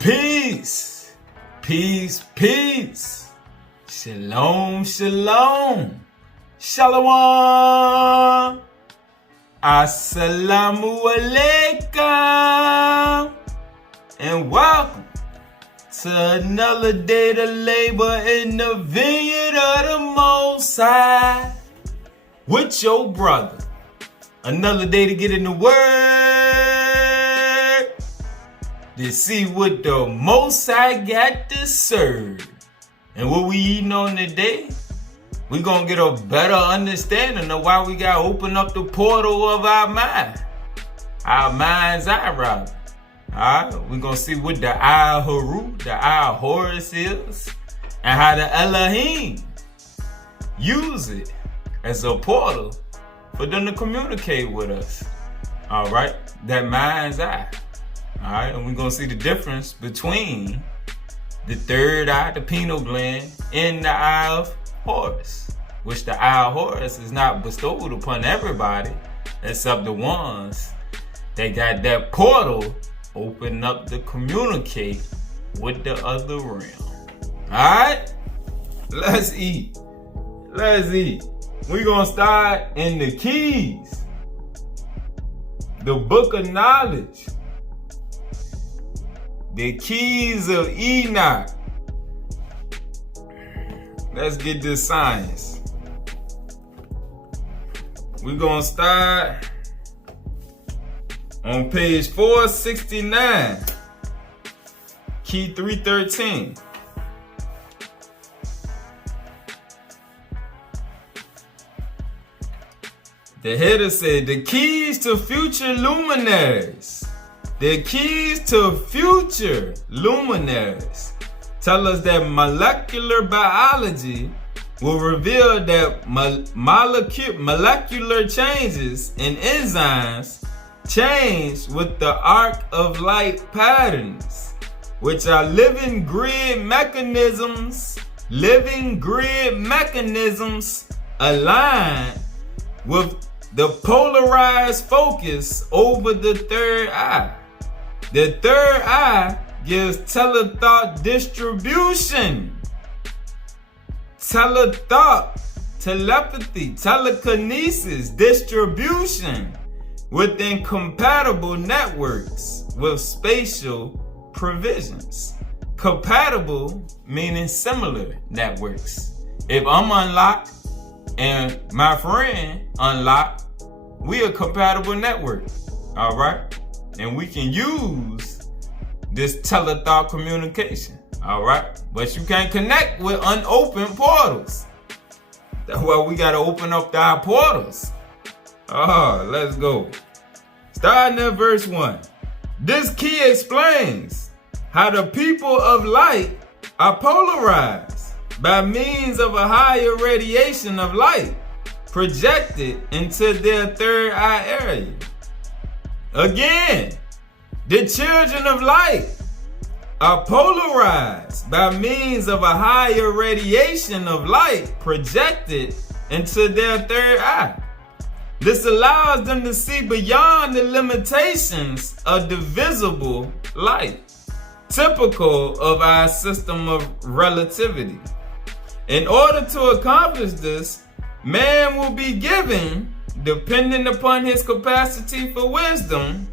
Peace, peace, peace. Shalom, shalom. Shalom. Assalamu alaikum. And welcome to another day to labor in the vineyard of the Most High with your brother. Another day to get in the Word to see what the Most High got to serve. And what we eating on today, we gonna get a better understanding of why we gotta open up the portal of our mind. Our mind's eye, rather. Alright, we gonna see what the Eye of Horus, the Eye of Horus is, and how the Elohim use it as a portal for them to communicate with us. Alright, that mind's eye. Alright, and we're going to see the difference between the third eye, the pineal gland, and the Eye of Horus. Which the Eye of Horus is not bestowed upon everybody, except the ones that got that portal open up to communicate with the other realm. Alright, let's eat. Let's eat. We're going to start in the keys. The book of knowledge. The keys of Enoch. Let's get this science. We're going to start on page 469. Key 313. The header said, the keys to future luminaries. The keys to future luminaries tell us that molecular biology will reveal that molecular changes in enzymes change with the arc of light patterns, which are living grid mechanisms aligned with the polarized focus over the third eye. The third eye gives telethought distribution. Telethought, telepathy, telekinesis, distribution within compatible networks with spatial provisions. Compatible meaning similar networks. If I'm unlocked and my friend unlocked, we a compatible network. All right? And we can use this telethought communication. All right? But you can't connect with unopened portals. That's why we got to open up our portals. Let's go. Starting at verse 1. This key explains how the people of light are polarized by means of a higher radiation of light projected into their third eye area. Again, the children of light are polarized by means of a higher radiation of light projected into their third eye. This allows them to see beyond the limitations of the visible light, typical of our system of relativity. In order to accomplish this, man will be given, depending upon his capacity for wisdom,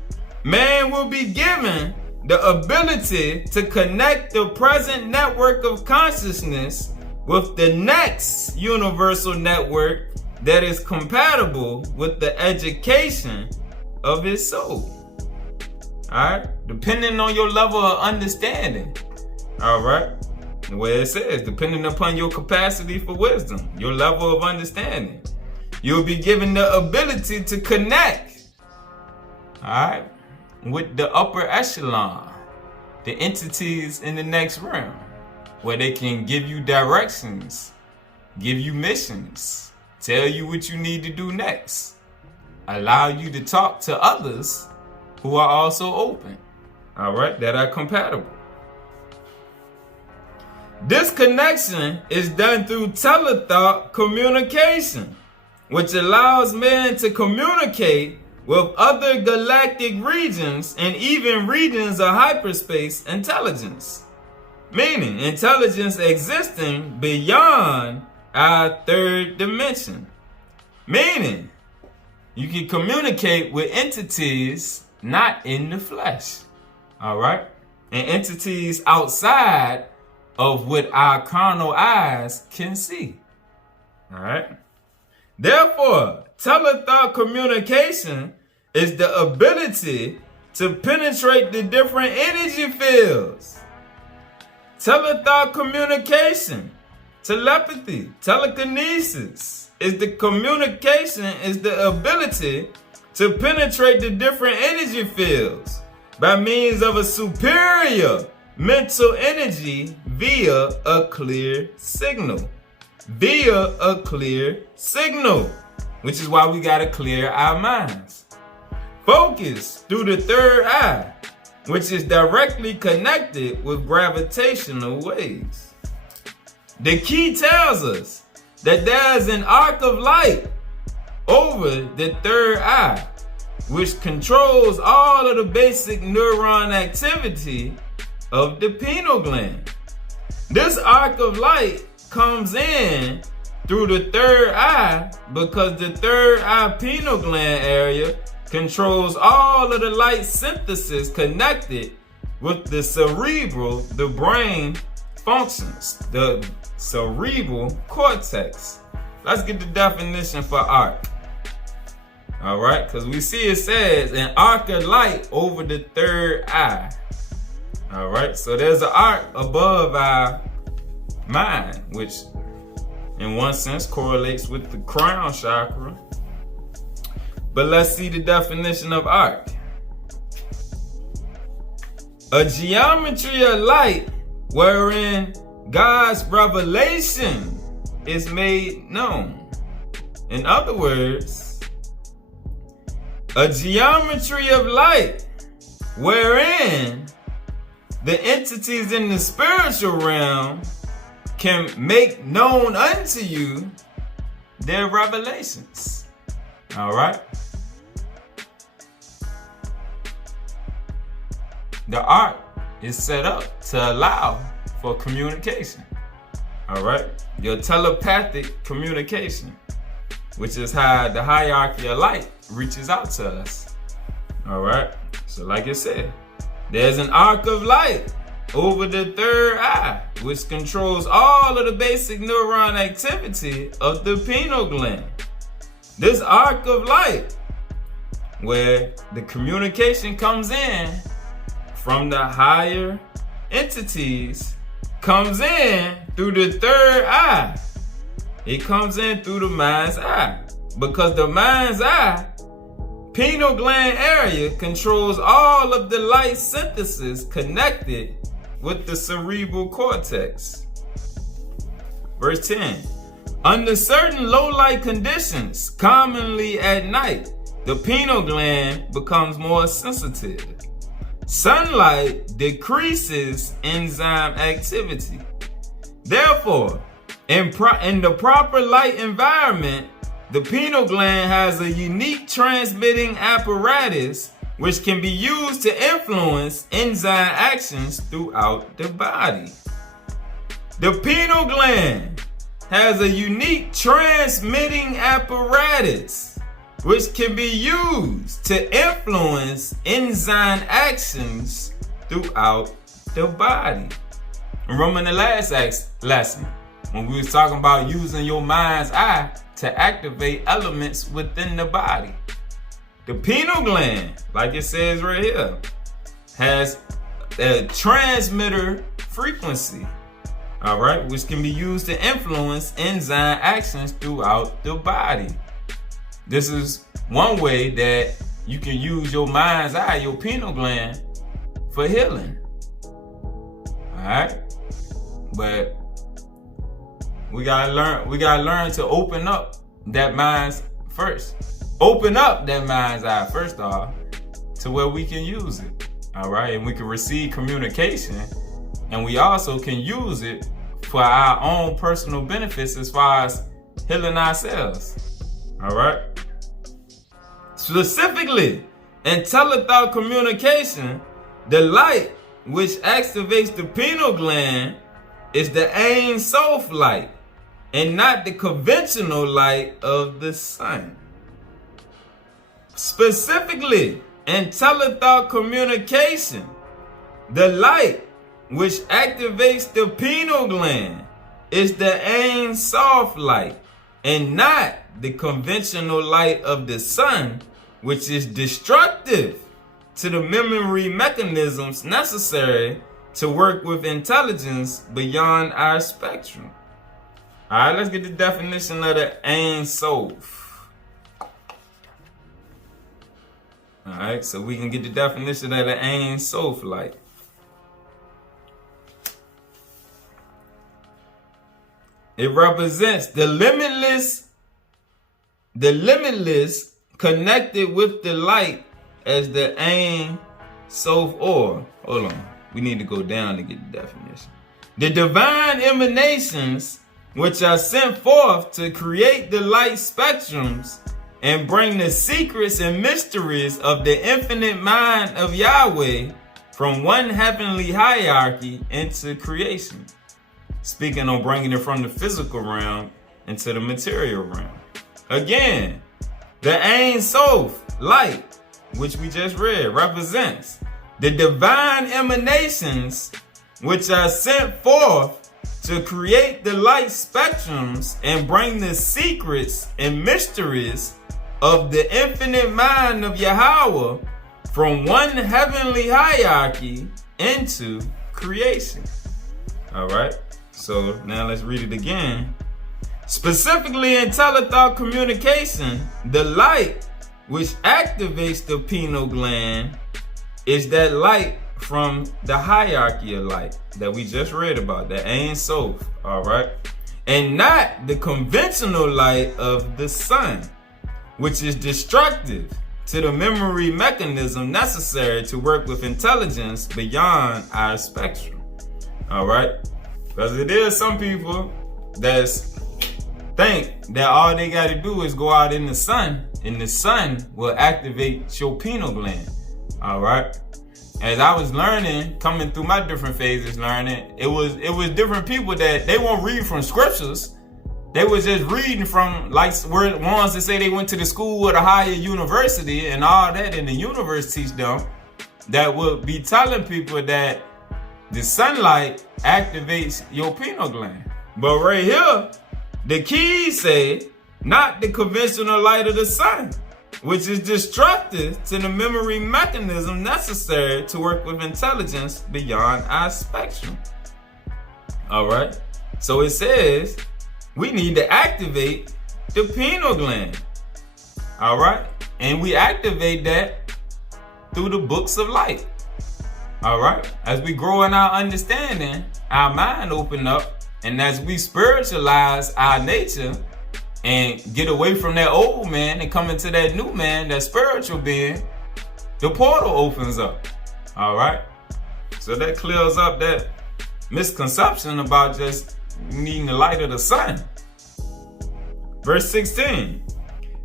man will be given the ability to connect the present network of consciousness with the next universal network that is compatible with the education of his soul. Alright? Depending on your level of understanding. Alright? The way it says, depending upon your capacity for wisdom, your level of understanding, you'll be given the ability to connect, alright, with the upper echelon, the entities in the next realm, where they can give you directions, give you missions, tell you what you need to do next, allow you to talk to others who are also open, alright, that are compatible. This connection is done through telethought communication, which allows man to communicate with other galactic regions and even regions of hyperspace intelligence, meaning intelligence existing beyond our third dimension, meaning you can communicate with entities not in the flesh, all right, and entities outside of what our carnal eyes can see, all right. Therefore, telethought communication is the ability to penetrate the different energy fields. Telethought communication, telepathy, telekinesis is the ability to penetrate the different energy fields by means of a superior mental energy via a clear signal. Which is why we gotta clear our minds. Focus through the third eye, which is directly connected with gravitational waves. The key tells us that there's an arc of light over the third eye, which controls all of the basic neuron activity of the pineal gland. This arc of light comes in through the third eye because the third eye pineal gland area controls all of the light synthesis connected with the cerebral, the brain functions, the cerebral cortex. Let's get the definition for arc. All right, because we see it says an arc of light over the third eye. All right, so there's an arc above our mind, which in one sense correlates with the crown chakra. But let's see the definition of arc. A geometry of light wherein God's revelation is made known. In other words, a geometry of light wherein the entities in the spiritual realm can make known unto you their revelations. All right. The arc is set up to allow for communication. All right. Your telepathic communication, which is how the hierarchy of light reaches out to us. All right. So like I said, there's an arc of light over the third eye, which controls all of the basic neuron activity of the pineal gland. This arc of light, where the communication comes in from the higher entities, comes in through the third eye. It comes in through the mind's eye, because the mind's eye pineal gland area controls all of the light synthesis connected with the cerebral cortex. Verse 10. Under certain low light conditions, commonly at night, the pineal gland becomes more sensitive. Sunlight decreases enzyme activity. Therefore, in the proper light environment, the pineal gland has a unique transmitting apparatus which can be used to influence enzyme actions throughout the body. The pineal gland has a unique transmitting apparatus which can be used to influence enzyme actions throughout the body. Remember in the last lesson, when we was talking about using your mind's eye to activate elements within the body. The pineal gland, like it says right here, has a transmitter frequency, all right, which can be used to influence enzyme actions throughout the body. This is one way that you can use your mind's eye, your pineal gland, for healing. All right, but we gotta learn to open up that mind's first. Open up that mind's eye first off to where we can use it. All right, and we can receive communication, and we also can use it for our own personal benefits as far as healing ourselves. All right. Specifically, in telethought communication, the light which activates the pineal gland is the Ein Sof light, and not the conventional light of the sun. Specifically, in telethought communication, the light which activates the pineal gland is the Ein Sof light, and not the conventional light of the sun, which is destructive to the memory mechanisms necessary to work with intelligence beyond our spectrum. All right, let's get the definition of the Ein Sof. All right, so we can get the definition of the Ein Sof light. It represents the limitless connected with the light as the Ein Sof or. Hold on, we need to go down to get the definition. The divine emanations which are sent forth to create the light spectrums and bring the secrets and mysteries of the infinite mind of Yahweh from one heavenly hierarchy into creation. Speaking on bringing it from the physical realm into the material realm. Again, the Ein Sof light, which we just read, represents the divine emanations which are sent forth to create the light spectrums and bring the secrets and mysteries of the infinite mind of Yahweh from one heavenly hierarchy into creation. All right, so now let's read it again. Specifically in telethought communication, the light which activates the pineal gland is that light from the hierarchy of light that we just read about, the Ein Sof, all right? And not the conventional light of the sun, which is destructive to the memory mechanism necessary to work with intelligence beyond our spectrum, all right? Because it is some people that think that all they got to do is go out in the sun, and the sun will activate your pineal gland, all right? As I was learning, coming through my different phases learning, it was different people that they won't read from scriptures. They was just reading from like ones that say they went to the school at a higher university and all that, and the universe teach them that will be telling people that the sunlight activates your pineal gland. But right here, the keys say not the conventional light of the sun, which is destructive to the memory mechanism necessary to work with intelligence beyond our spectrum. All right, so it says we need to activate the pineal gland. All right, and we activate that through the books of light. All right, as we grow in our understanding, our mind open up, and as we spiritualize our nature and get away from that old man and come into that new man, that spiritual being, the portal opens up. All right, so that clears up that misconception about just needing the light of the sun. Verse 16,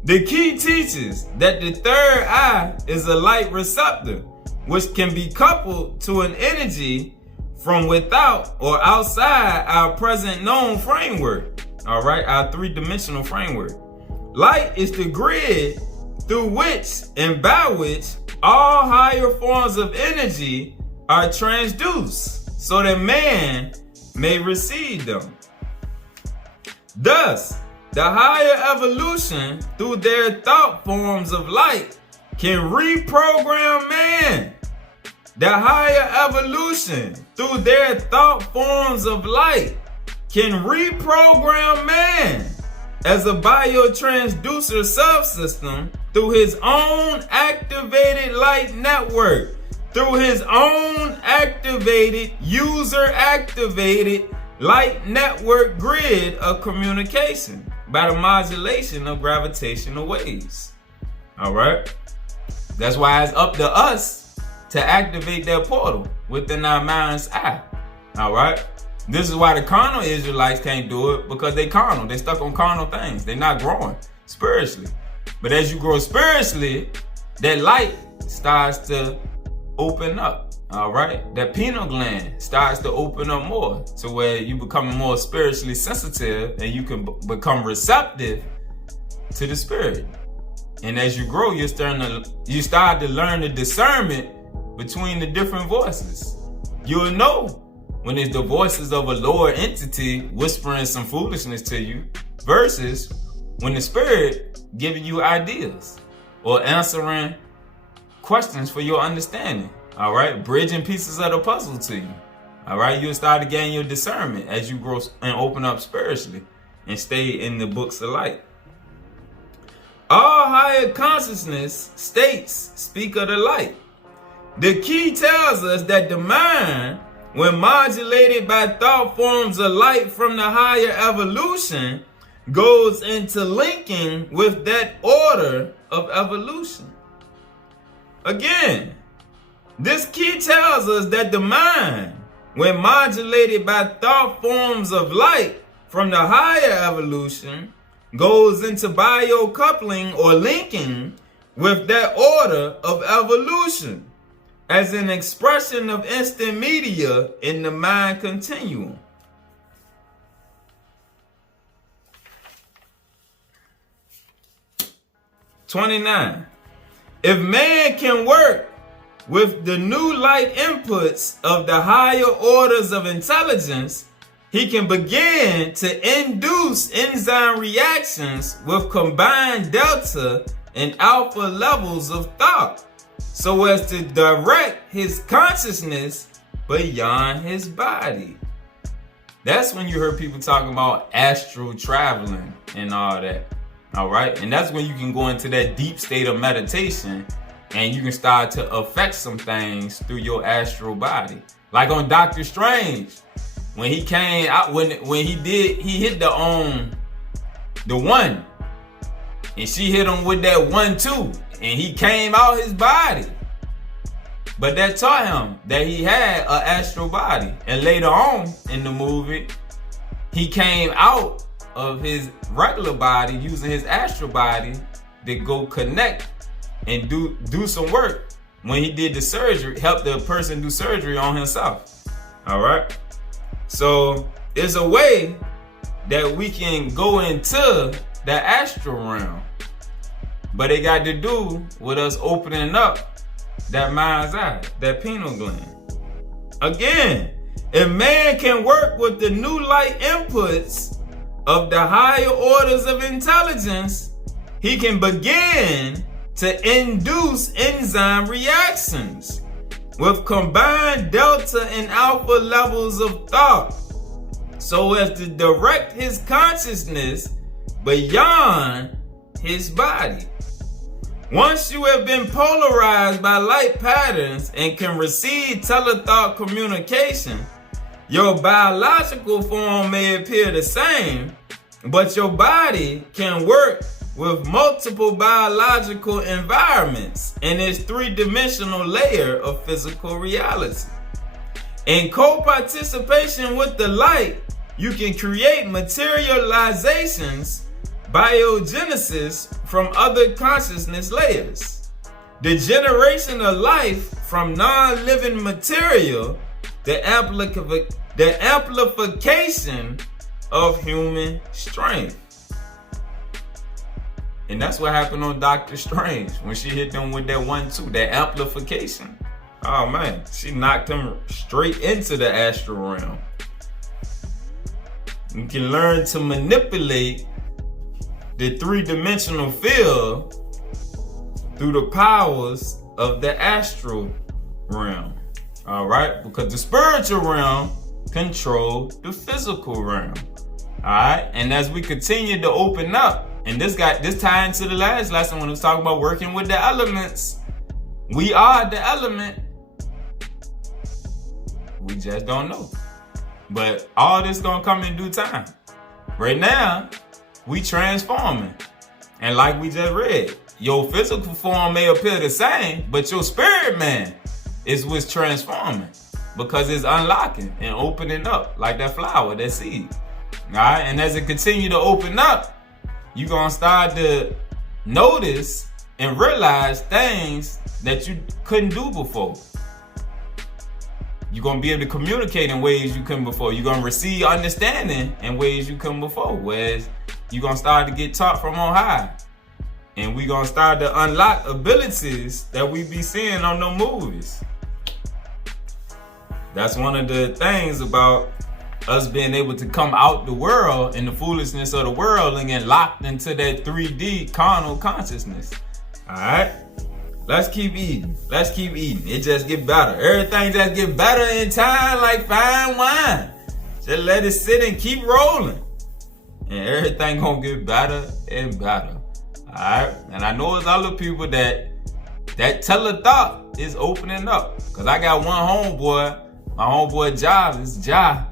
the key teaches that the third eye is a light receptor, which can be coupled to an energy from without or outside our present known framework. All right, our three-dimensional framework. Light is the grid through which and by which all higher forms of energy are transduced so that man may receive them. Thus, the higher evolution through their thought forms of light can reprogram man. The higher evolution through their thought forms of light can reprogram man as a biotransducer subsystem through his own activated light network, through his own activated, user-activated light network grid of communication by the modulation of gravitational waves. All right? That's why it's up to us to activate that portal within our mind's eye. All right? This is why the carnal Israelites can't do it, because they carnal. They stuck on carnal things. They're not growing spiritually. But as you grow spiritually, that light starts to open up. All right, that pineal gland starts to open up more to where you become more spiritually sensitive and you can become receptive to the spirit. And as you grow, you start to learn the discernment between the different voices. You'll know when it's the voices of a lower entity whispering some foolishness to you versus when the spirit giving you ideas or answering questions for your understanding. All right, bridging pieces of the puzzle to you. All right, you'll start to gain your discernment as you grow and open up spiritually and stay in the books of light. All higher consciousness states speak of the light. The key tells us that the mind, when modulated by thought forms of light from the higher evolution, goes into linking with that order of evolution. Again, this key tells us that the mind, when modulated by thought forms of light from the higher evolution, goes into biocoupling or linking with that order of evolution as an expression of instant media in the mind continuum. (29) If man can work with the new light inputs of the higher orders of intelligence, he can begin to induce enzyme reactions with combined delta and alpha levels of thought, so as to direct his consciousness beyond his body. That's when you heard people talking about astral traveling and all that. All right, and that's when you can go into that deep state of meditation and you can start to affect some things through your astral body. Like on Dr. Strange, when he came out, when he hit the one, and she hit him with that 1-2, and he came out his body. But that taught him that he had an astral body. And later on in the movie, he came out of his regular body using his astral body to go connect and do some work. When he did the surgery, help the person do surgery on himself. All right. So there's a way that we can go into the astral realm, but it got to do with us opening up that mind's eye, that pineal gland. Again, if man can work with the new light inputs of the higher orders of intelligence, he can begin to induce enzyme reactions with combined delta and alpha levels of thought, so as to direct his consciousness beyond his body. Once you have been polarized by light patterns and can receive telethought communication, your biological form may appear the same, but your body can work with multiple biological environments in its three-dimensional layer of physical reality. In co-participation with the light, you can create materializations, biogenesis from other consciousness layers, the generation of life from non-living material, the amplification of human strength. And that's what happened on Dr. Strange when she hit them with that 1-2, that amplification. Oh man, she knocked him straight into the astral realm. You can learn to manipulate the three-dimensional field through the powers of the astral realm. All right, because the spiritual realm controls the physical realm. All right, and as we continue to open up, and this tie into the last lesson when it was talking about working with the elements. We are the element. We just don't know. But all this gonna come in due time. Right now, we transforming. And like we just read, your physical form may appear the same, but your spirit man is what's transforming, because it's unlocking and opening up like that flower, that seed. All right, and as it continue to open up, you're gonna start to notice and realize things that you couldn't do before. You're going to be able to communicate in ways you couldn't before. You're going to receive understanding in ways you couldn't before. Whereas you're going to start to get taught from on high. And we're going to start to unlock abilities that we be seeing on the movies. That's one of the things about us being able to come out the world and the foolishness of the world and get locked into that 3D carnal consciousness. All right? Let's keep eating. Let's keep eating. It just get better. Everything just get better in time like fine wine. Just let it sit and keep rolling. And everything gonna get better and better. Alright? And I know there's other people that telethought is opening up. Cause I got one homeboy, my homeboy job is Ja,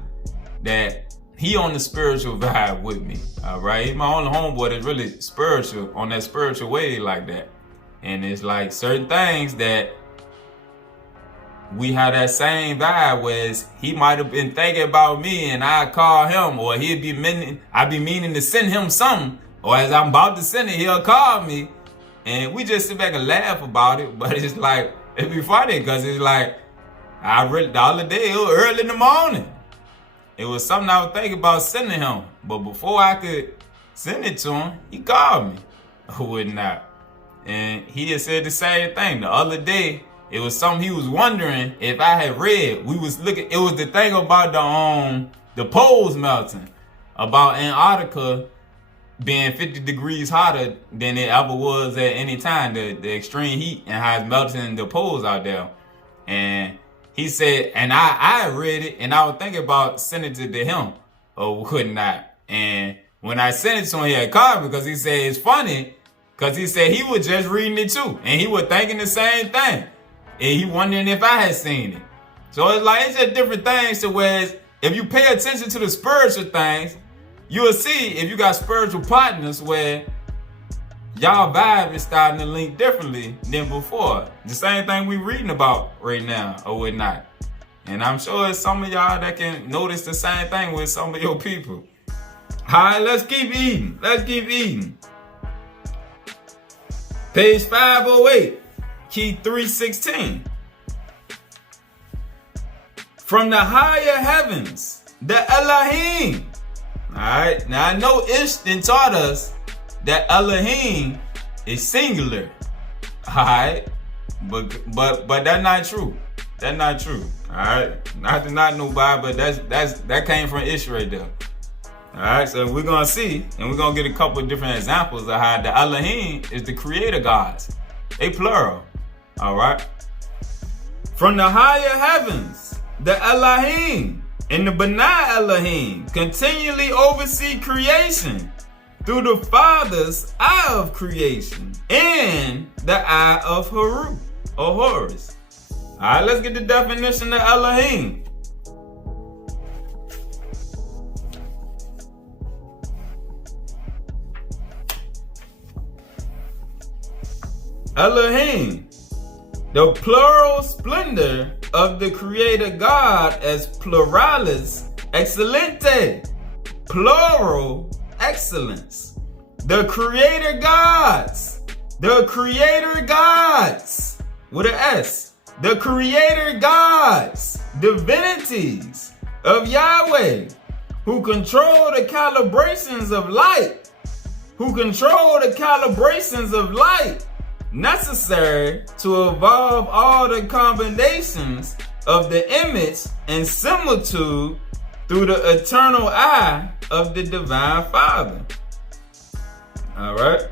that he on the spiritual vibe with me. Alright? He's my only homeboy that's really spiritual, on that spiritual way like that. And it's like certain things that we have that same vibe, whereas he might have been thinking about me and I call him, or I'd be meaning to send him something, or as I'm about to send it, he'll call me, and we just sit back and laugh about it. But it's like, it'd be funny because it's like, the other day, it was early in the morning. It was something I was thinking about sending him, but before I could send it to him, he called me or whatnot. And he had said the same thing. The other day, it was something he was wondering if I had read. We was looking, it was the thing about the poles melting, about Antarctica being 50 degrees hotter than it ever was at any time, the extreme heat and how it's melting the poles out there. And he said, and I read it and I was thinking about sending it to him or whatnot. And when I sent it to him, he had called me because he said it's funny. Because he said he was just reading it too. And he was thinking the same thing. And he wondering if I had seen it. So it's like, it's just different things to where if you pay attention to the spiritual things, you'll see if you got spiritual partners where y'all vibe is starting to link differently than before. The same thing we reading about right now or whatnot. And I'm sure it's some of y'all that can notice the same thing with some of your people. All right, let's keep eating. Let's keep eating. Page 508, key 316. From the higher heavens, the Elohim. Alright, now I know Ish taught us that Elohim is singular. Alright, but that's not true. That's not true. Alright, not to not nobody, but that came from Ish right there. Alright, so we're going to see, and we're going to get a couple of different examples of how the Elohim is the creator gods. They plural. Alright. From the higher heavens, the Elohim and the Benai Elohim continually oversee creation through the Father's eye of creation and the eye of Horus. Alright, let's get the definition of Elohim. Elohim, the plural splendor of the creator God as pluralis excellente, plural excellence. The creator gods with an S, the creator gods, divinities of Yahweh, who control the calibrations of light, necessary to evolve all the combinations of the image and similitude through the eternal eye of the divine Father. All right.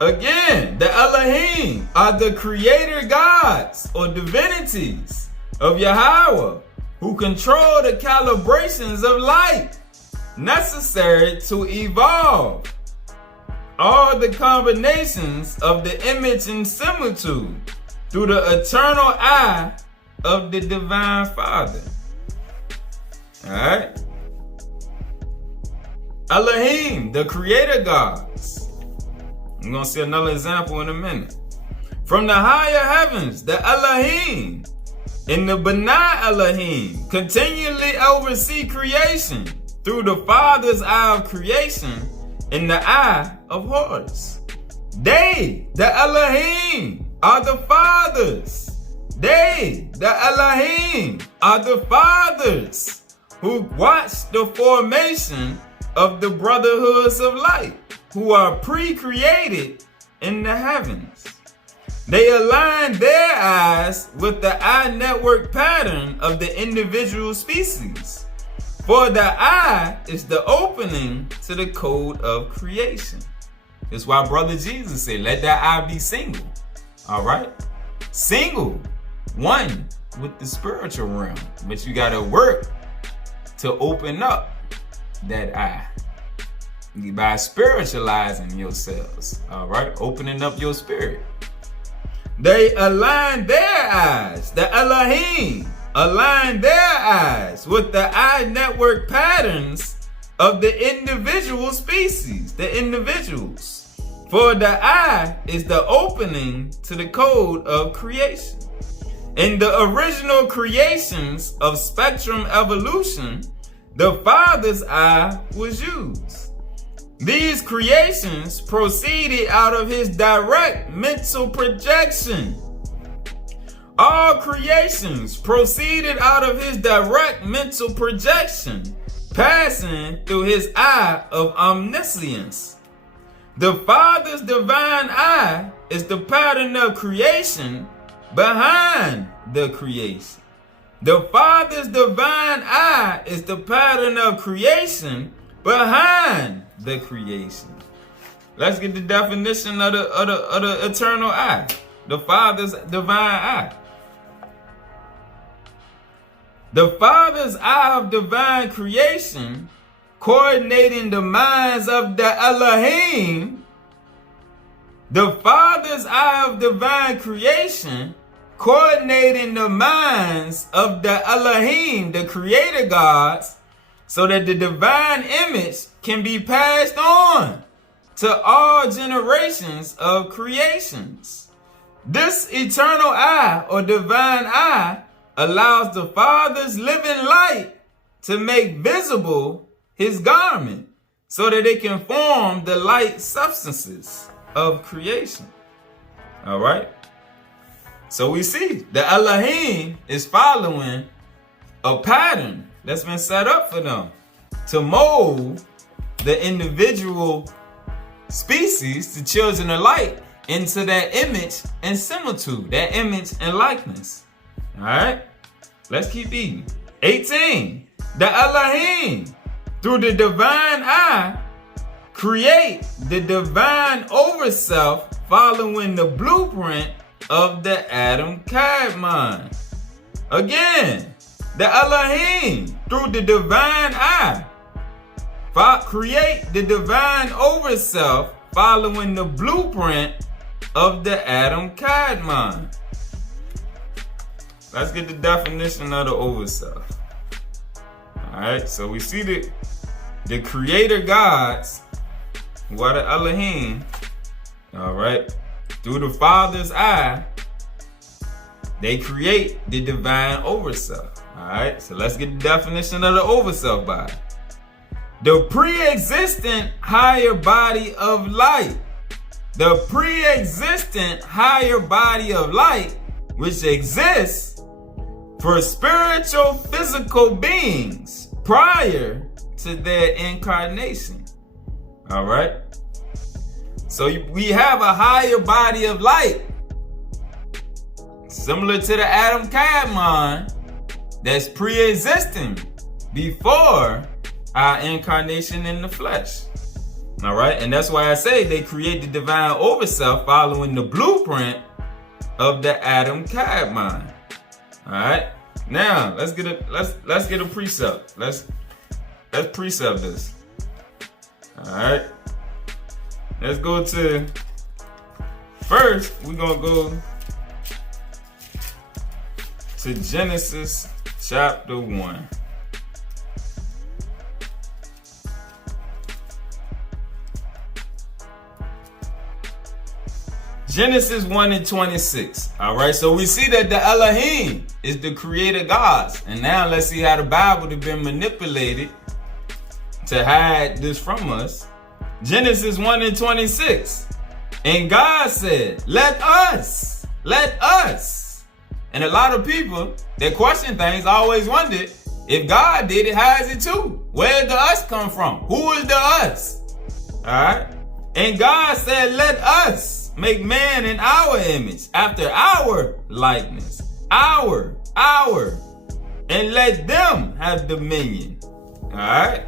Again, the Elohim are the creator gods or divinities of Yahweh who control the calibrations of light necessary to evolve all the combinations of the image and similitude through the eternal eye of the divine Father. Alright? Elohim, the creator gods. I'm going to see another example in a minute. From the higher heavens, the Elohim and the Benai Elohim continually oversee creation through the Father's eye of creation in the Eye of Horus. They, the Elohim, are the fathers. They, the Elohim, are the fathers who watched the formation of the Brotherhoods of Light, who are pre-created in the heavens. They align their eyes with the eye network pattern of the individual species. For the eye is the opening to the code of creation. That's why Brother Jesus said, let that eye be single. All right? Single. One with the spiritual realm. But you got to work to open up that eye by spiritualizing yourselves. All right? Opening up your spirit. They align their eyes. The Elohim align their eyes with the eye network patterns of the individual species, the individuals. For the eye is the opening to the code of creation. In the original creations of spectrum evolution, the Father's eye was used. These creations proceeded out of his direct mental projection. All creations proceeded out of his direct mental projection, passing through his eye of omniscience. The Father's divine eye is the pattern of creation behind the creation. The Father's divine eye is the pattern of creation behind the creation. Let's get the definition of the eternal eye. The Father's divine eye. The Father's eye of divine creation, coordinating the minds of the Elohim. The Father's eye of divine creation, coordinating the minds of the Elohim, the creator gods, so that the divine image can be passed on to all generations of creations. This eternal eye or divine eye allows the Father's living light to make visible his garment so that it can form the light substances of creation. All right. So we see the Elohim is following a pattern that's been set up for them to mold the individual species, the children of light, into that image and similitude, that image and likeness. All right, let's keep eating. 18. The Elohim, through the divine eye, create the divine Overself following the blueprint of the Adam Kadmon. Again, the Elohim, through the divine eye, create the divine Overself following the blueprint of the Adam Kadmon. Let's get the definition of the Overself. Alright, so we see the creator gods, who are the Elohim, alright, through the Father's eye, they create the divine Overself. Alright, so let's get the definition of the Overself by the pre-existent higher body of light. The pre-existent higher body of light, which exists for spiritual physical beings prior to their incarnation. All right. So we have a higher body of light, similar to the Adam Kadmon, that's pre-existing before our incarnation in the flesh. All right, and that's why I say they create the divine Overself following the blueprint of the Adam Kadmon. All right, now let's get a precept. Let's precept this. All right, let's go to first. We're gonna go to Genesis chapter 1. Genesis 1 and 26. All right, so we see that the Elohim is the creator gods. And now let's see how the Bible has been manipulated to hide this from us. Genesis 1:26. And God said, let us. And a lot of people that question things always wondered, if God did it, how is it too? Where did the us come from? Who is the us? Alright? And God said, let us make man in our image, after our likeness. Our. And let them have dominion. Alright?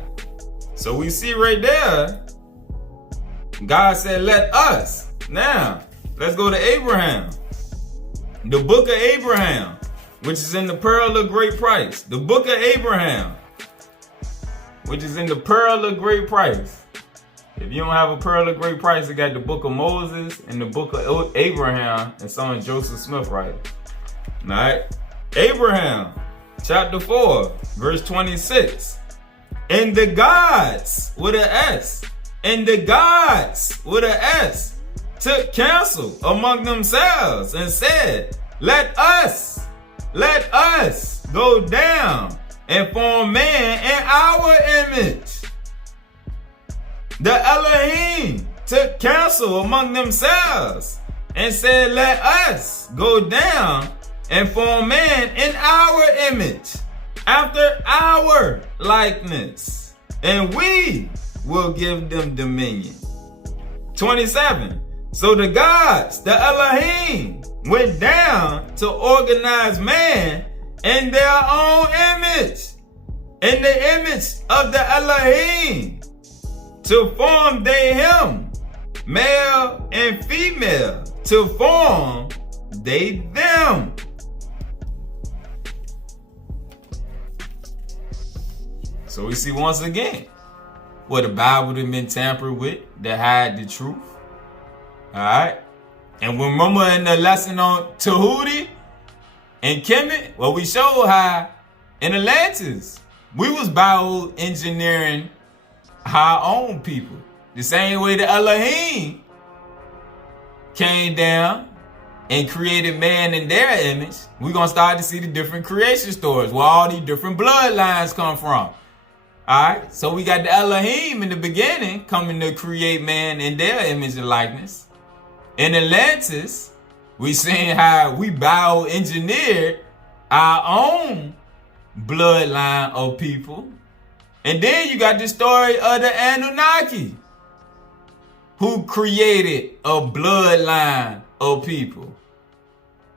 So we see right there, God said, let us. Now, let's go to Abraham. The book of Abraham, which is in the Pearl of Great Price. The book of Abraham, which is in the Pearl of Great Price. If you don't have a Pearl of Great Price, you got the book of Moses and the book of Abraham and some of Joseph Smith writing. Alright? Abraham, chapter 4, verse 26. And the gods, with an S, and the gods, with an S, took counsel among themselves and said, let us go down and form man in our image. The Elohim took counsel among themselves and said, let us go down and form man in our image, after our likeness, and we will give them dominion. 27. So the gods, the Elohim, went down to organize man in their own image, in the image of the Elohim, to form they him, male and female, to form they them. So we see once again where the Bible had been tampered with to hide the truth. Alright? And remember in the lesson on Tahuti and Kemet, well, we showed how in Atlantis, we was bioengineering our own people. The same way the Elohim came down and created man in their image, we're going to start to see the different creation stories where all these different bloodlines come from. Alright? So we got the Elohim in the beginning coming to create man in their image and likeness. In Atlantis, we seeing how we bioengineered our own bloodline of people. And then you got the story of the Anunnaki, who created a bloodline of people.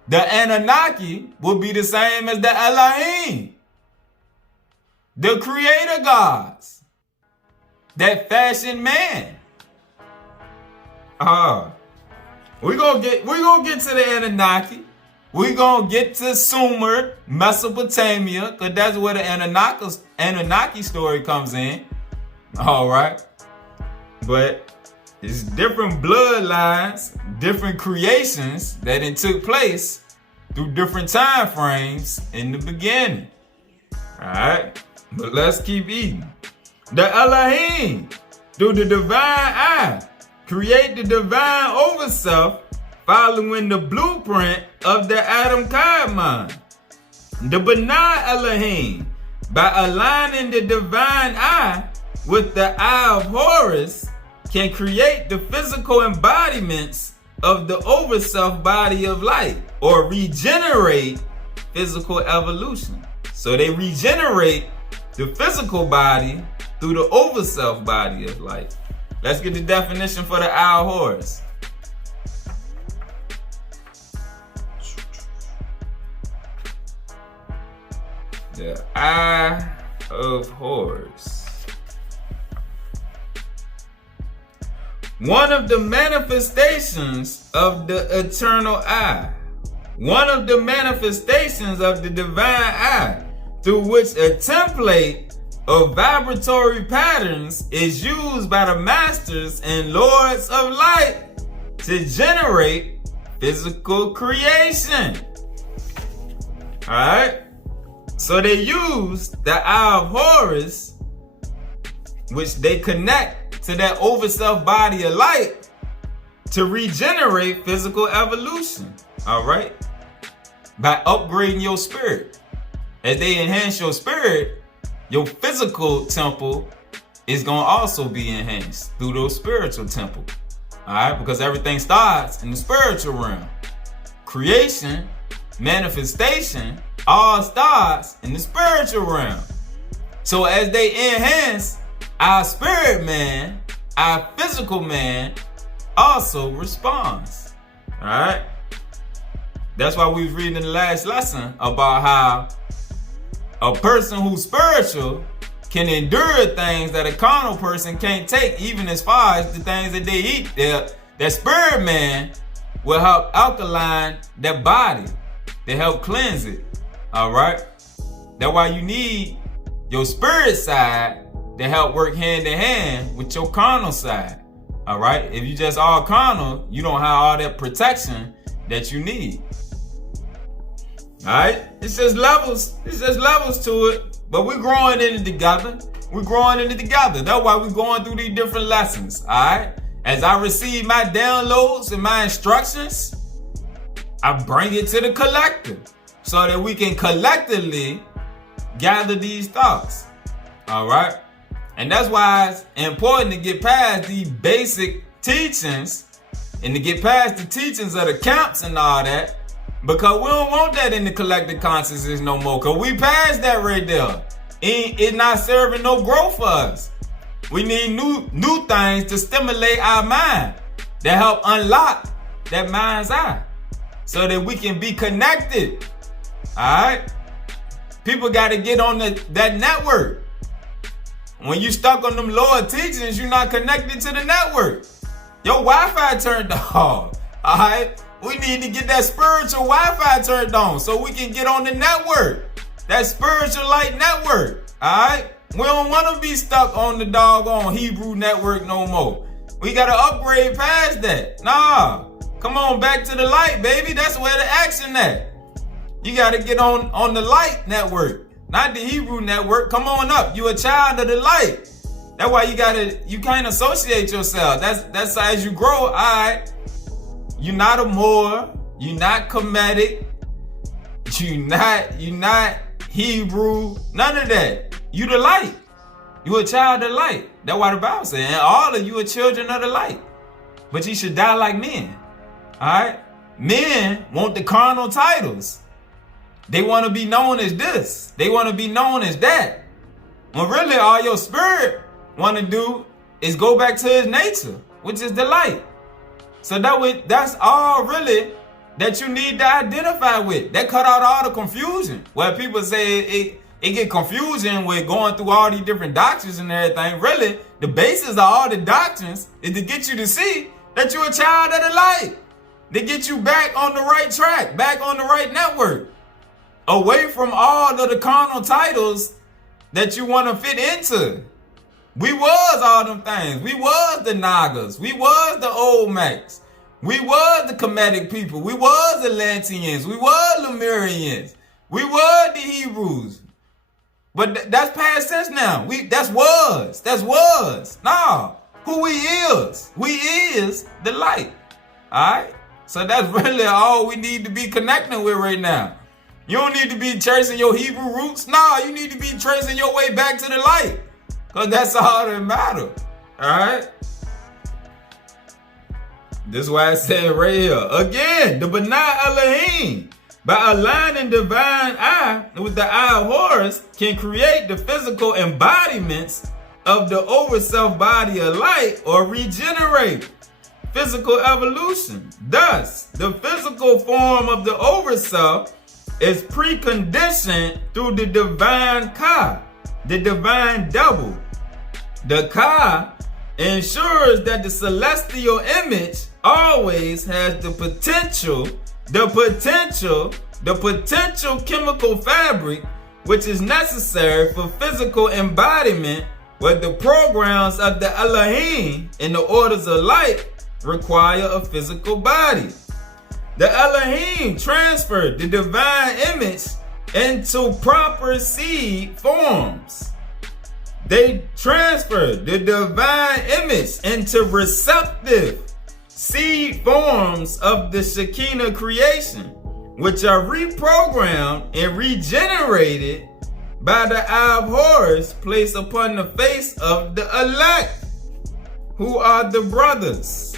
The Anunnaki will be the same as the Elohim, the creator gods that fashioned man. We're gonna get to the Anunnaki. We're gonna get to Sumer, Mesopotamia, because that's where the Anunnaki story comes in. Alright. But it's different bloodlines, different creations that it took place through different time frames in the beginning. Alright. But let's keep eating. The Elohim, through the divine eye, create the divine Overself following the blueprint of the Adam Kai mind. The Benai Elohim, by aligning the divine eye with the Eye of Horus, can create the physical embodiments of the Overself body of light, or regenerate physical evolution. So they regenerate the physical body through the Overself body of light. Let's get the definition for the Eye of Horus. The Eye of Horus. One of the manifestations of the eternal eye. One of the manifestations of the divine eye, through which a template of vibratory patterns is used by the masters and lords of light to generate physical creation. Alright? So they use the Eye of Horus, which they connect to that Overself body of light, to regenerate physical evolution. Alright? By upgrading your spirit. As they enhance your spirit, your physical temple is going to also be enhanced through those spiritual temples. All right, because everything starts in the spiritual realm. Creation, manifestation, all starts in the spiritual realm. So as they enhance, our spirit man, our physical man also responds. All right. That's why we was reading in the last lesson about how a person who's spiritual can endure things that a carnal person can't take, even as far as the things that they eat. That spirit man will help alkaline that body. They help cleanse it. All right. That's why you need your spirit side to help work hand in hand with your carnal side. All right. If you just all carnal, you don't have all that protection that you need. All right. It's just levels. It's just levels to it. But we're growing in it together. We're growing in it together. That's why we're going through these different lessons. All right. As I receive my downloads and my instructions, I bring it to the collective so that we can collectively gather these thoughts. All right. And that's why it's important to get past the basic teachings and to get past the teachings of the camps and all that, because we don't want that in the collective consciousness no more, because we passed that right there. It's not serving no growth for us. We need new things to stimulate our mind that help unlock that mind's eye so that we can be connected. All right? People got to get on that network. When you stuck on them lower teachings, you're not connected to the network. Your Wi-Fi turned off. All right? We need to get that spiritual Wi-Fi turned on so we can get on the network. That spiritual light network. All right? We don't want to be stuck on the doggone Hebrew network no more. We got to upgrade past that. Nah. Come on back to the light, baby. That's where the action at. You got to get on the light network, not the Hebrew network. Come on up. You a child of the light. That's why you can't associate yourself. That's how as you grow, all right. You're not a Moor. You're not Kemetic. You're not Hebrew. None of that. You the light. You a child of the light. That's why the Bible says, and all of you are children of the light. But you should die like men. All right? Men want the carnal titles. They want to be known as this. They want to be known as that. When really all your spirit want to do is go back to his nature, which is the light. So that's all really that you need to identify with. That cut out all the confusion. Where people say it get confusing with going through all these different doctrines and everything. Really, the basis of all the doctrines is to get you to see that you're a child of the light. To get you back on the right track, back on the right network. Away from all of the carnal titles that you want to fit into. We was all them things. We was the Nagas. We was the Olmecs. We was the Kemetic people. We was the Atlanteans. We was Lemurians. We was the Hebrews. But that's past tense now. That's was. Nah. Who we is. We is the light. Alright? So that's really all we need to be connecting with right now. You don't need to be tracing your Hebrew roots. Nah, you need to be tracing your way back to the light. Because that's all that matters. Alright? This is why I said right here. Again, the Benai Elohim, by aligning divine eye with the Eye of Horus, can create the physical embodiments of the Overself body of light or regenerate physical evolution. Thus, the physical form of the Overself is preconditioned through the divine Ka, the divine double. The Ka ensures that the celestial image always has the potential chemical fabric which is necessary for physical embodiment, where the programs of the Elohim in the orders of light require a physical body. The Elohim transferred the divine image into proper seed forms. They transferred the divine image into receptive seed forms of the Shekinah creation, which are reprogrammed and regenerated by the Eye of Horus placed upon the face of the elect, who are the brothers.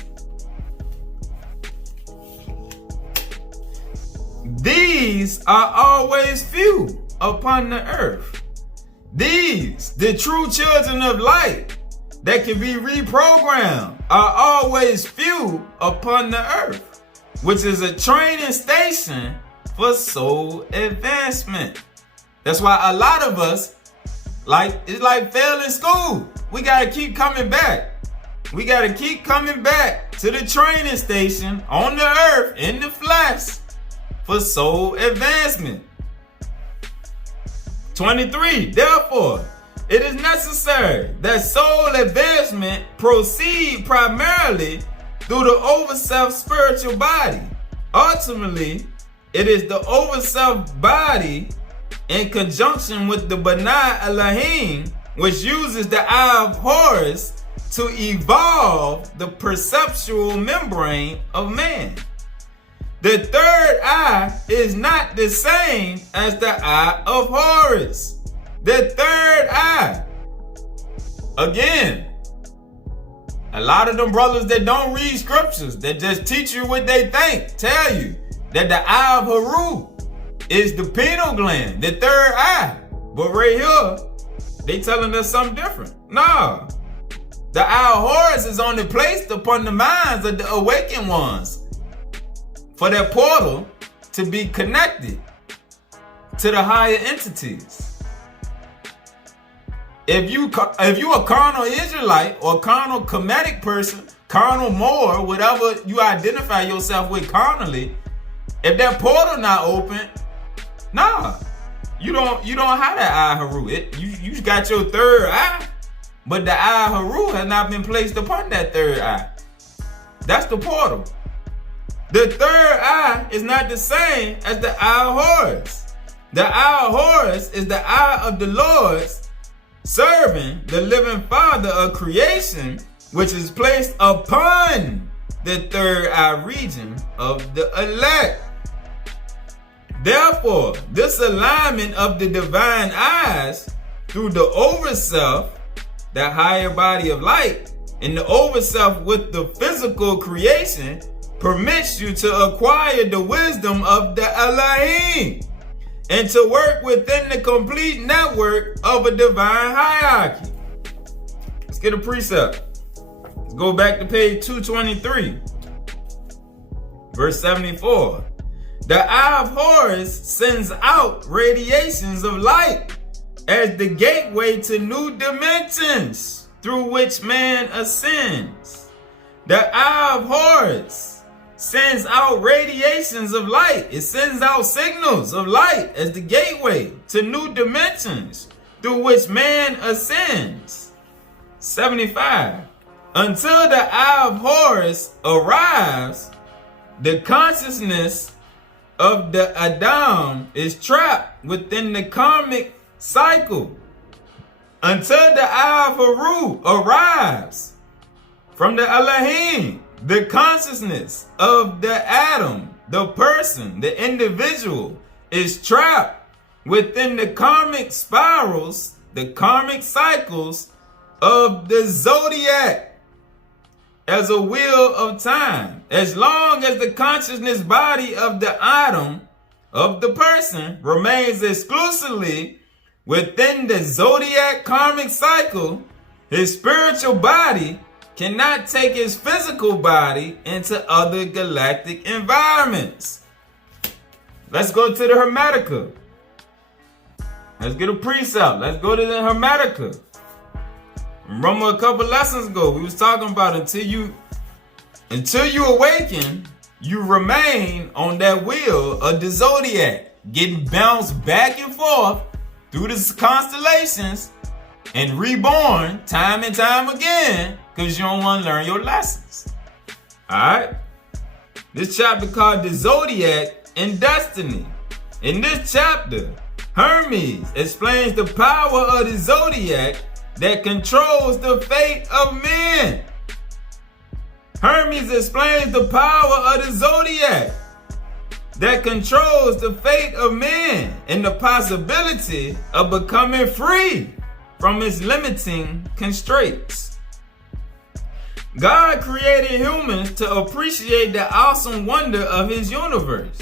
These are always few upon the earth. These, the true children of light that can be reprogrammed, are always few upon the earth, which is a training station for soul advancement. That's why a lot of us, it's like failing school. We gotta keep coming back. We gotta keep coming back to the training station on the earth in the flesh for soul advancement. 23. Therefore, it is necessary that soul advancement proceed primarily through the Overself spiritual body. Ultimately, it is the Overself body in conjunction with the Benai Elohim, which uses the Eye of Horus to evolve the perceptual membrane of man. The third eye is not the same as the Eye of Horus. The third eye. Again, a lot of them brothers that don't read scriptures, that just teach you what they think, tell you that the Eye of Horus is the pineal gland, the third eye. But right here, they telling us something different. No. The Eye of Horus is only placed upon the minds of the awakened ones for that portal to be connected to the higher entities. If you a carnal Israelite or carnal Kemetic person, carnal Moor, whatever you identify yourself with carnally, if that portal not open, nah, you don't have that Eye of Horus. You got your third eye, but the Eye of Horus has not been placed upon that third eye. That's the portal. The third eye is not the same as the Eye of Horus. The Eye of Horus is the eye of the Lord's serving the living Father of creation, which is placed upon the third eye region of the elect. Therefore, this alignment of the divine eyes through the Overself, the higher body of light, and the Overself with the physical creation, permits you to acquire the wisdom of the Elohim and to work within the complete network of a divine hierarchy. Let's get a precept. Let's go back to page 223, verse 74. The Eye of Horus sends out radiations of light as the gateway to new dimensions through which man ascends. The Eye of Horus sends out radiations of light. It sends out signals of light as the gateway to new dimensions through which man ascends. 75. Until the Eye of Horus arrives, the consciousness of the Adam is trapped within the karmic cycle. Until the Eye of Horus arrives from the Elohim, the consciousness of the atom, the person, the individual, is trapped within the karmic spirals, the karmic cycles of the Zodiac as a wheel of time. As long as the consciousness body of the atom, of the person, remains exclusively within the Zodiac karmic cycle, his spiritual body cannot take his physical body into other galactic environments. Let's go to the Hermetica. Let's get a precept. Let's go to the Hermetica. Remember a couple lessons ago, we was talking about until you awaken, you remain on that wheel of the Zodiac, getting bounced back and forth through the constellations and reborn time and time again because you don't want to learn your lessons. Alright? This chapter called the Zodiac and Destiny. In this chapter, Hermes explains the power of the Zodiac that controls the fate of men. Hermes explains the power of the Zodiac that controls the fate of men and the possibility of becoming free from its limiting constraints. God created humans to appreciate the awesome wonder of his universe,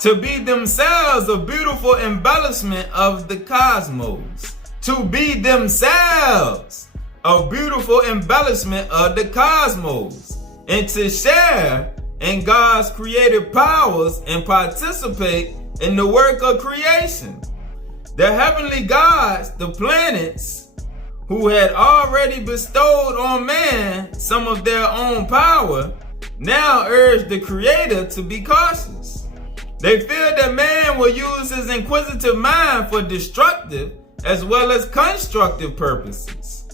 to be themselves a beautiful embellishment of the cosmos, to be themselves a beautiful embellishment of the cosmos, and to share in God's creative powers and participate in the work of creation. The heavenly gods, the planets, who had already bestowed on man some of their own power, now urge the Creator to be cautious. They fear that man will use his inquisitive mind for destructive as well as constructive purposes.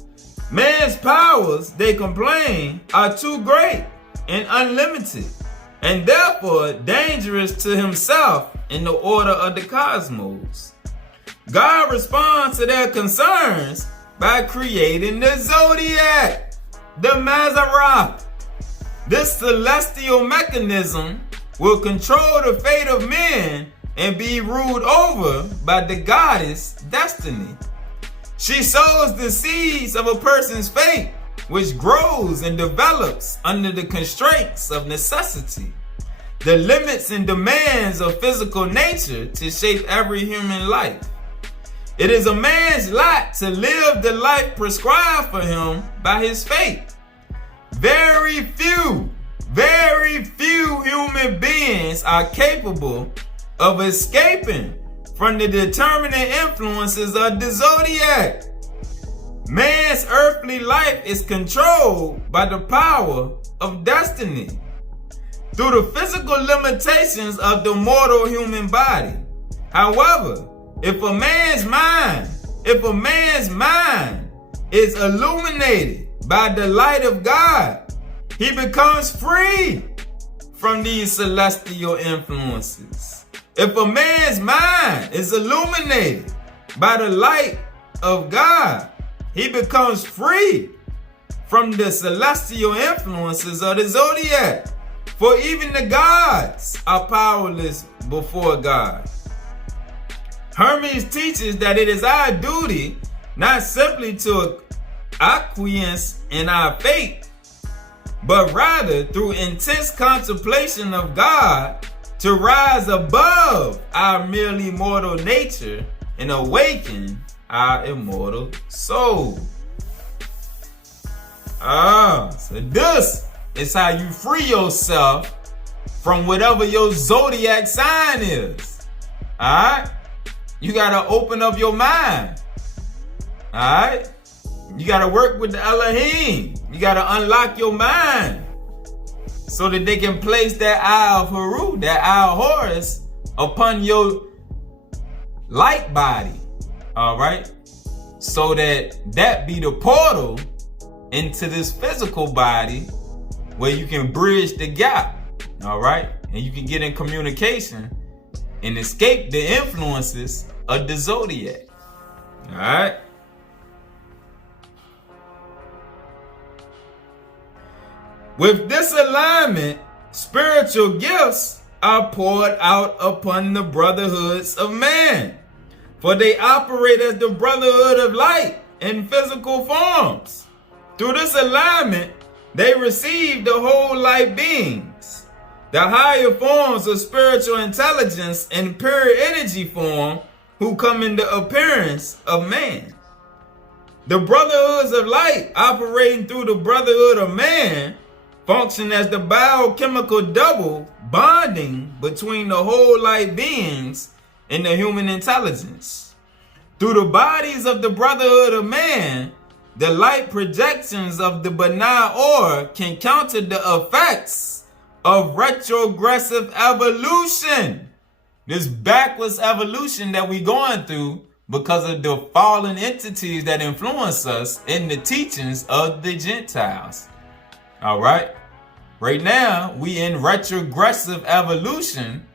Man's powers, they complain, are too great and unlimited, and therefore dangerous to himself in the order of the cosmos. God responds to their concerns by creating the Zodiac, the Mazzaroth. This celestial mechanism will control the fate of men and be ruled over by the goddess Destiny. She sows the seeds of a person's fate, which grows and develops under the constraints of necessity, the limits and demands of physical nature to shape every human life. It is a man's lot to live the life prescribed for him by his fate. Very few human beings are capable of escaping from the determining influences of the Zodiac. Man's earthly life is controlled by the power of destiny through the physical limitations of the mortal human body. However, if a man's mind is illuminated by the light of God, he becomes free from these celestial influences. If a man's mind is illuminated by the light of God, he becomes free from the celestial influences of the Zodiac. For even the gods are powerless before God. Hermes teaches that it is our duty not simply to acquiesce in our fate, but rather through intense contemplation of God to rise above our merely mortal nature and awaken our immortal soul. So this is how you free yourself from whatever your zodiac sign is. Alright? You gotta open up your mind. Alright? You gotta work with the Elohim. You gotta unlock your mind so that they can place that Eye of Horus, that Eye of Horus, upon your light body. Alright? So that be the portal into this physical body where you can bridge the gap. Alright? And you can get in communication and escape the influences of the Zodiac. Alright? With this alignment, spiritual gifts are poured out upon the brotherhoods of man, for they operate as the Brotherhood of Light in physical forms. Through this alignment, they receive the whole light beings, the higher forms of spiritual intelligence in pure energy form, who come in the appearance of man. The Brotherhoods of Light, operating through the Brotherhood of Man, function as the biochemical double bonding between the whole light beings and the human intelligence. Through the bodies of the Brotherhood of Man, the light projections of the Binah Or can counter the effects of retrogressive evolution. This backwards evolution that we're going through because of the fallen entities that influence us in the teachings of the Gentiles. All right. Right now, we in retrogressive evolution.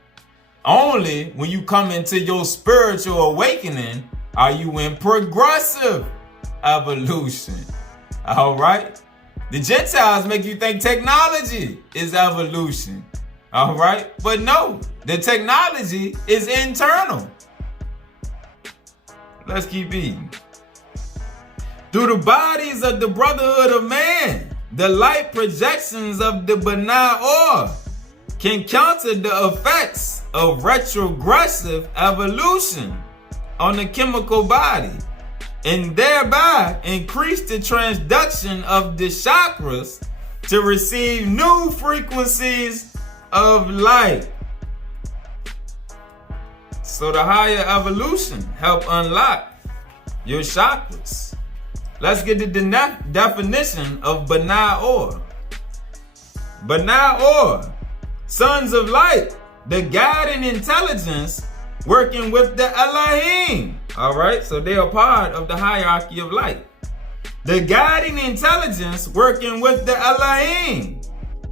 Only when you come into your spiritual awakening are you in progressive evolution. All right. The Gentiles make you think technology is evolution. All right. But no, the technology is internal. Let's keep eating. Through the bodies of the Brotherhood of Man, the light projections of the pineal can counter the effects of retrogressive evolution on the chemical body and thereby increase the transduction of the chakras to receive new frequencies of light. So the higher evolution help unlock your chakras. Let's get the definition of pineal. Pineal, sons of light, the guiding intelligence working with the Elohim. All right, so they are part of the hierarchy of light. The guiding intelligence working with the Elohim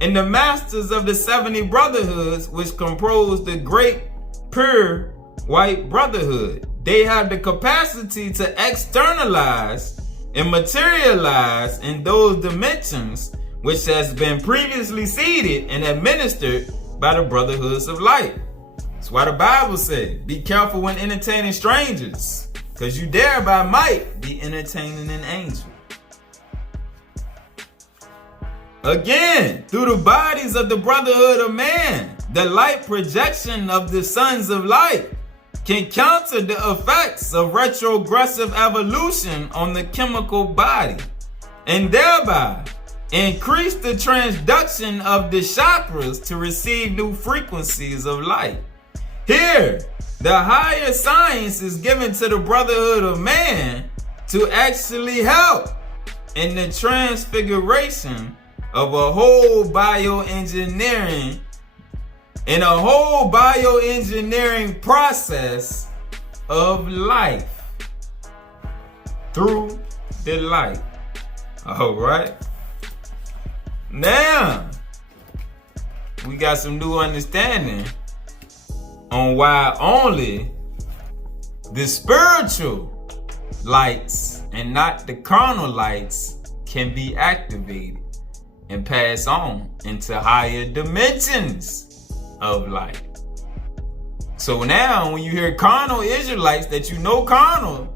and the masters of the 70 brotherhoods, which compose the great pure white brotherhood. They have the capacity to externalize and materialize in those dimensions which has been previously seeded and administered by the brotherhoods of light. That's why the Bible said, be careful when entertaining strangers, because you thereby might be entertaining an angel. Again, through the bodies of the Brotherhood of Man, the light projection of the sons of light can counter the effects of retrogressive evolution on the chemical body and thereby increase the transduction of the chakras to receive new frequencies of light. Here, the higher science is given to the Brotherhood of Man to actually help in the transfiguration of a whole bioengineering process of life through the light. All right. Now, we got some new understanding on why only the spiritual lights and not the carnal lights can be activated and pass on into higher dimensions of light. So now when you hear carnal Israelites that you know carnal,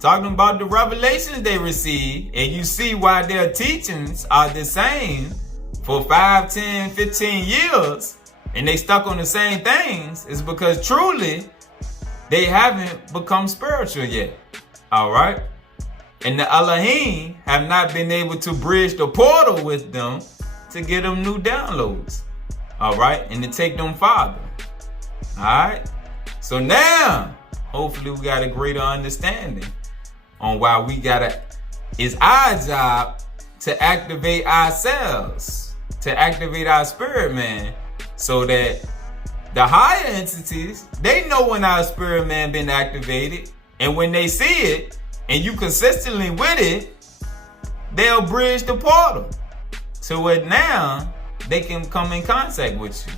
talking about the revelations they receive, and you see why their teachings are the same for 5, 10, 15 years, and they stuck on the same things, is because truly they haven't become spiritual yet. All right? And the Elohim have not been able to bridge the portal with them to get them new downloads. All right? And to take them farther. All right? So now, hopefully we got a greater understanding on why it's our job to activate ourselves, to activate our spirit man, so that the higher entities, they know when our spirit man been activated, and when they see it, and you consistently with it, they'll bridge the portal to where now they can come in contact with you.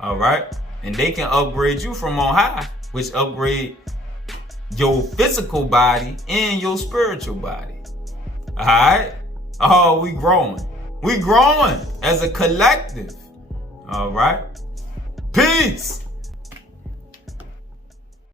All right? And they can upgrade you from on high, which upgrade your physical body and your spiritual body. All right? Oh, we growing. We growing as a collective. All right? Peace.